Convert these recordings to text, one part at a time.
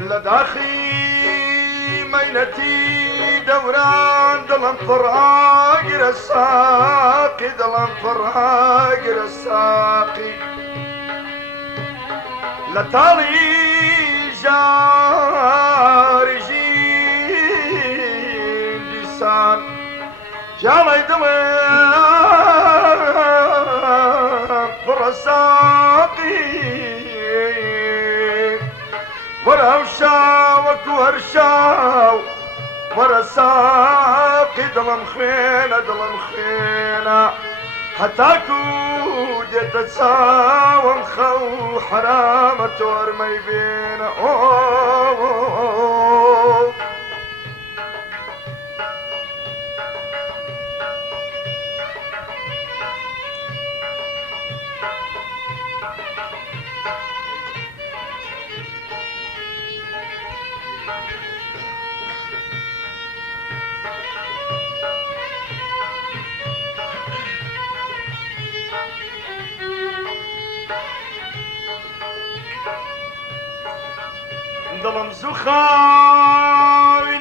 لداخي مينتي دوران دلم فراقر الساقي دلم فراقر الساقي لتالي جارجين بسان جالي دلم فرساقي ورهوشا وكورشاو ورساقي دلم خينة حتاكو جيت تساوم خو حرامة ورمي بينا دلم زخاوي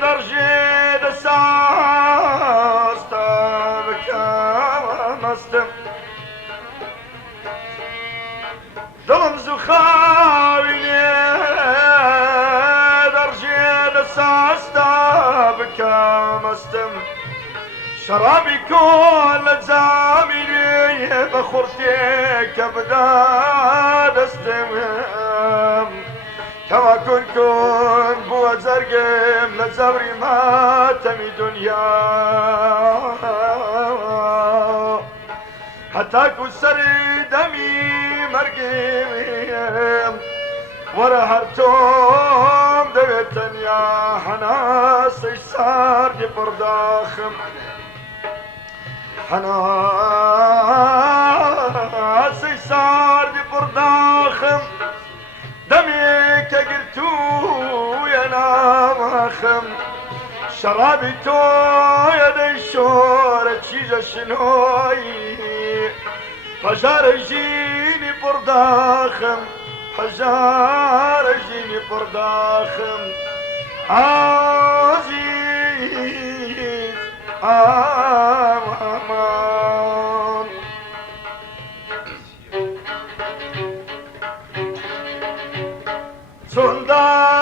درجة دساس تبكى مستم دلم زخاوي درجة دساس تبكى مستم شرابي كل زاملي بخورتك بداد استمام كما كنتم بو زرقم لزوري ما تمي دنيا حتى كسر دمي مرقم ورهرتم دويتن يا حناس صار دي برداخم حناس صار دي برداخم دمي كقرتو يا نامخم شرابي تو يا ديشورة شيجا شنوي فجار يجيني برداخم فجار يجيني برداخم عزيز امان سلطان